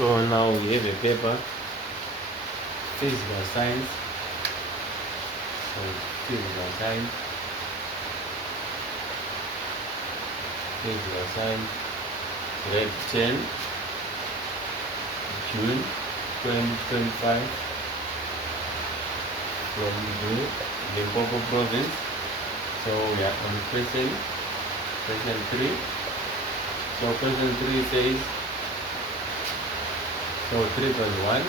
So now we have a paper, physical science. So physical science, grade 10, June 2025, from the Limpopo province. So we are on question 3. So question 3 says, so 3.1,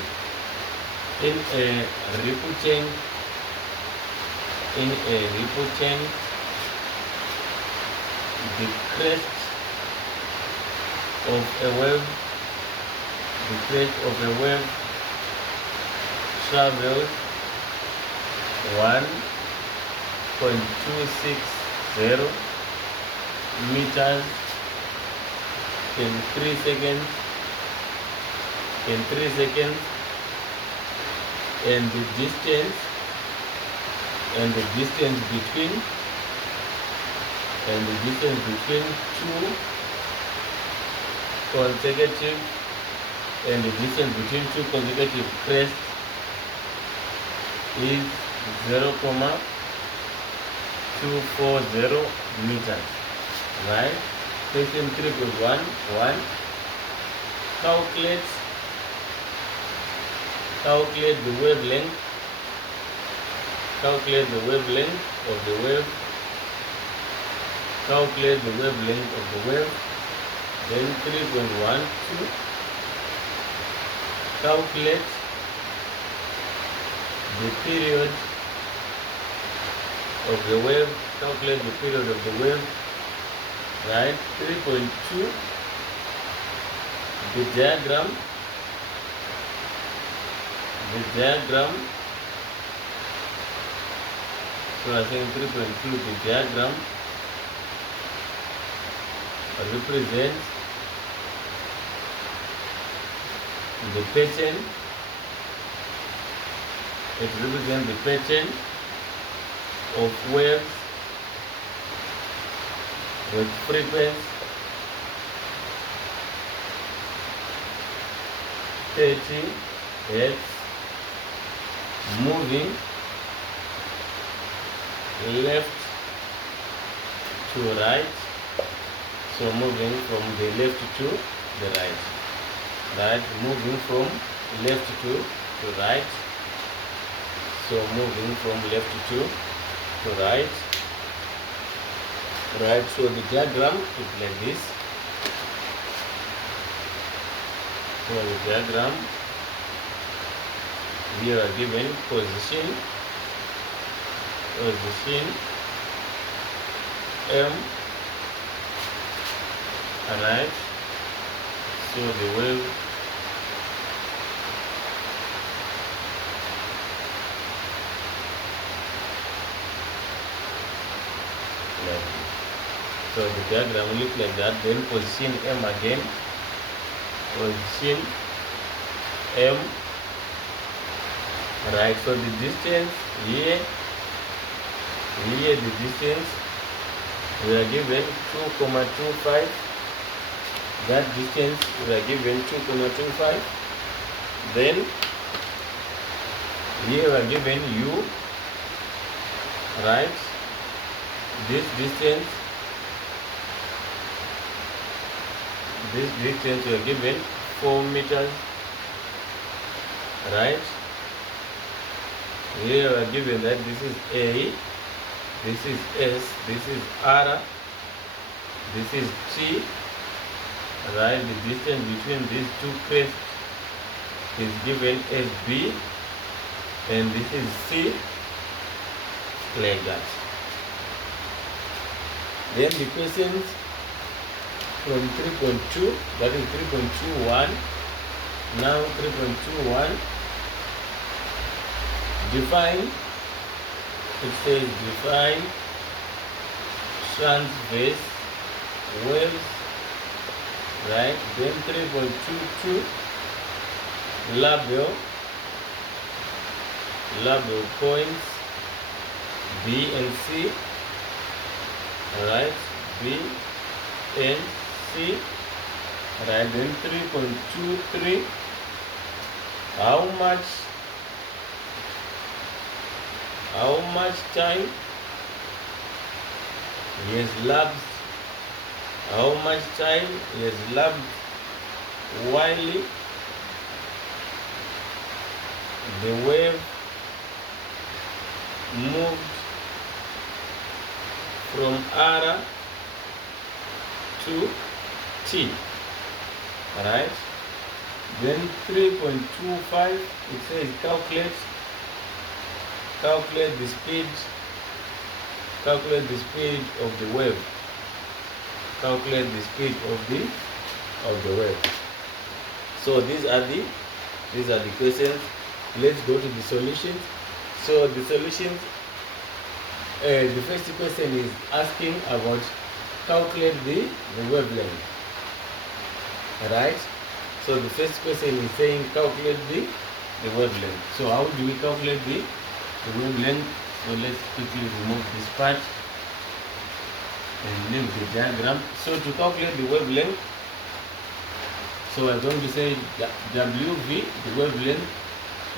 in a ripple chain, the crest of a wave travels 1.260 meters in 3 seconds, and the distance between two consecutive crests is 0.240 meters. Right? Question 3.1. Calculate the wavelength. Calculate the wavelength of the wave. Then 3.12. Calculate the period of the wave. Right? 3.2. The diagram. So I think 3.2, the diagram represents the pattern. It represents the pattern of waves with frequency 30 Hz, moving left to right. So moving from the left to the right. Moving from left to right. So moving from left to right. So the diagram is like this. So the diagram, we are given position M. Alright. So the wave like this. So the diagram looks like that. Then position M again. Position M. Right. So the distance here, the distance we are given 2.25. That distance we are given 2.25. Then here we are given U. Right. This distance we are given 4 meters. Right. Here we are given that this is A, this is S, this is R, this is T. Right, the distance between these two crests is given as B, and this is C, like that. Then the questions from 3.2, that is 3.21. Now 3.21. Define. It says define transverse waves. Right. Then 3.22. Label points B and C. Alright, B and C. Right, then 3.23. How much time he has lapsed? How much time he has lapsed while the wave moved from R to T. Alright. Then 3.25, it says calculate the speed of the wave. Calculate the speed of the wave. So these are the questions. Let's go to the solutions. So the solutions, the first question is asking about calculate the wavelength. Alright. So the first question is saying calculate the wavelength. So how do we calculate the wavelength? So let's quickly remove this part and leave the diagram. So to calculate the wavelength, so we're going to say WV, the wavelength.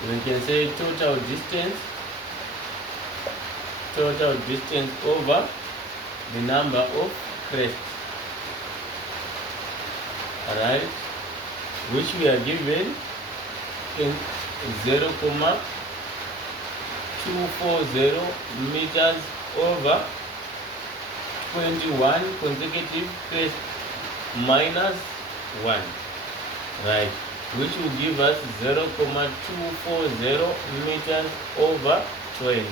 We can say total distance over the number of crests. Alright, which we are given in 0,240 meters over 21 consecutive crests minus 1, right, which will give us 0,240 meters over 20,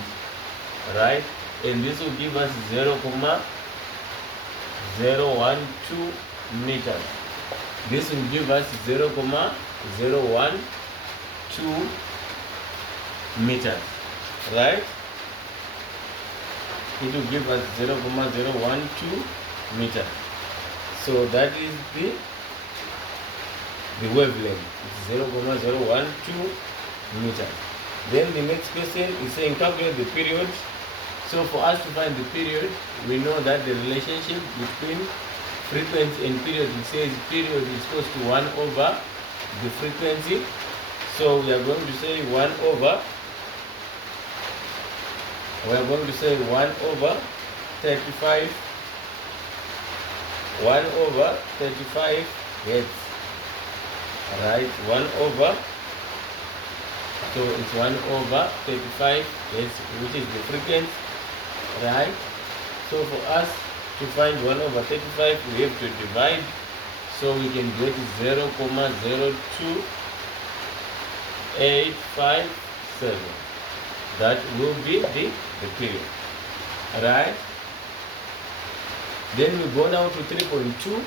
right, and this will give us 0,012 meters. This will give us 0,012 meters, right? It will give us 0,012 meters. So that is the wavelength. It's 0,012 meters. Then the next question is saying calculate the period. So for us to find the period, we know that the relationship between frequency and period, it says period is equals to 1 over the frequency. So we are going to say 1 over 35 hertz. Right, 1 over, so it's 1 over 35 hertz, which is the frequency, right? So for us to find 1 over 35, we have to divide, so we can get 0,02857. That will be the period, right? Then we go now to 3.2.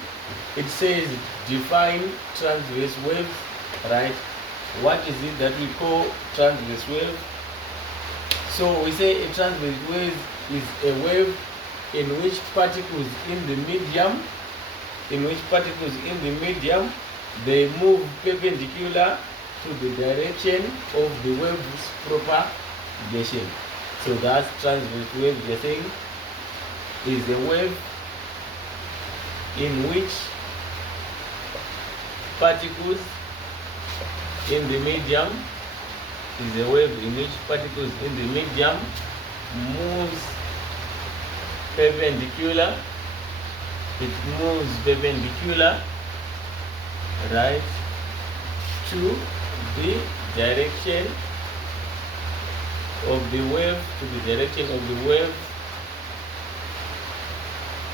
It says define transverse waves, right? What is it that we call transverse wave? So we say a transverse wave is a wave in which particles in the medium, they move perpendicular to the direction of the wave's propagation. So that's transverse wave. We are saying is a wave in which particles in the medium moves perpendicular. It moves perpendicular, right, to the direction of the wave,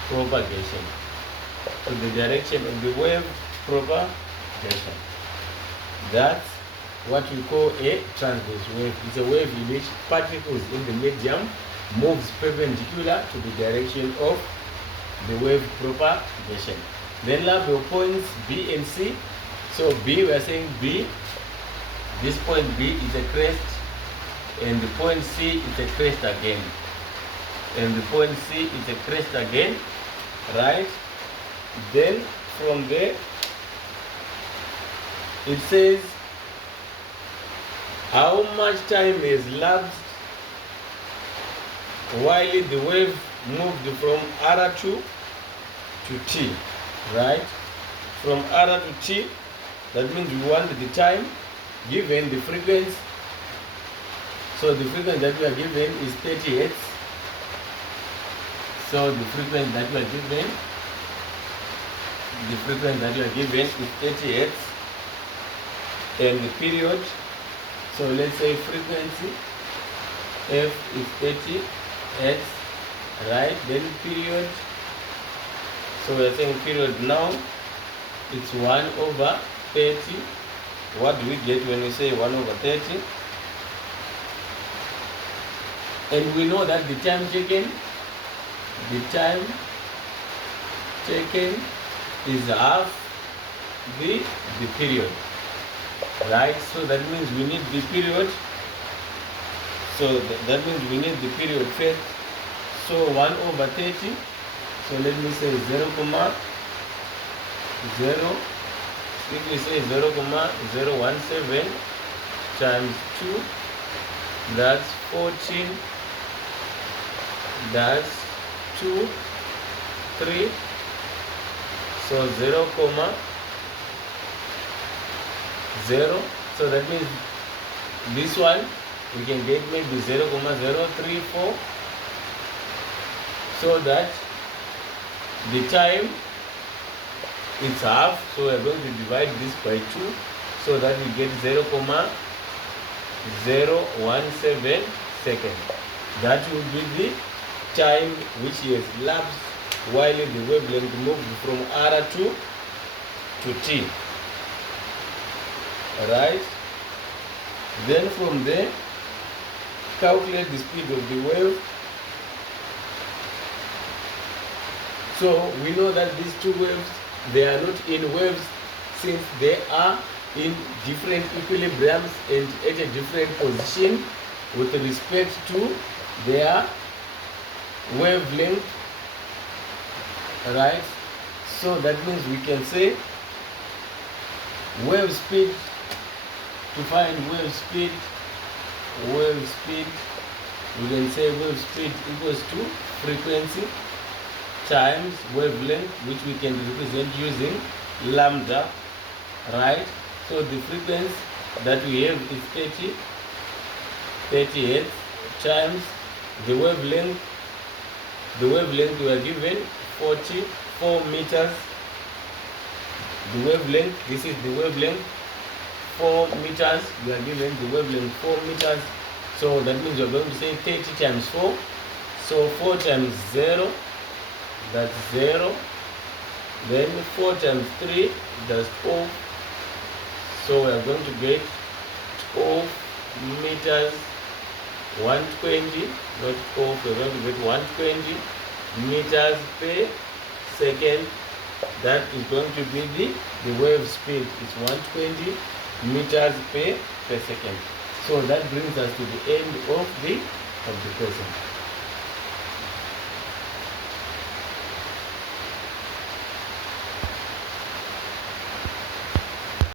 propagation. To the direction of the wave propagation. That's what we call a transverse wave. It's a wave in which particles in the medium moves perpendicular to the direction of the wave propagation. Then we have your points B and C. So B, we are saying B, this point B is a crest, and the point C is a crest again. And the point C is a crest again, right? Then from there, it says how much time has lapsed while the wave moved from R2 to T, right? from R to T. That means we want the time given the frequency. So the frequency that we are given is 30 Hertz. So the frequency that we are given, is 30 Hertz. And the period, so let's say frequency F is 30 Hertz, right? Then period, so we are saying period now, it's 1/30. What do we get when we say 1/30? And we know that the time taken is half the period, right? So that means we need the period. So that means we need the period first. So 1/30. So let me say 0,0. If we say 0,017 times 2, that's 14. That's 2, 3. So 0,0. So that means this one we can get maybe 0,034. So that the time is half. So we are going to divide this by 2, so that we get 0,017 seconds. That will be the time which has elapsed while the wavelength moved from R to T. Alright? Then from there, calculate the speed of the wave. So we know that these two waves, they are not in waves, since they are in different equilibriums and at a different position with respect to their wavelength, right? So that means we can say wave speed. To find wave speed, we can say wave speed equals to frequency times wavelength, which we can represent using lambda, right? So the frequency that we have is 30 Hertz times the wavelength. The wavelength we are given 44 meters. The wavelength, this is the wavelength, 4 meters. We are given the wavelength 4 meters. So that means we are going to say 30 times 4. So 4 times 0, that's 0. Then 4 times 3, that's 12. So we are going to get 12 meters, 120, not 12, we are going to get 120 meters per second. That is going to be the wave speed. It's 120 meters per second. So that brings us to the end of the question.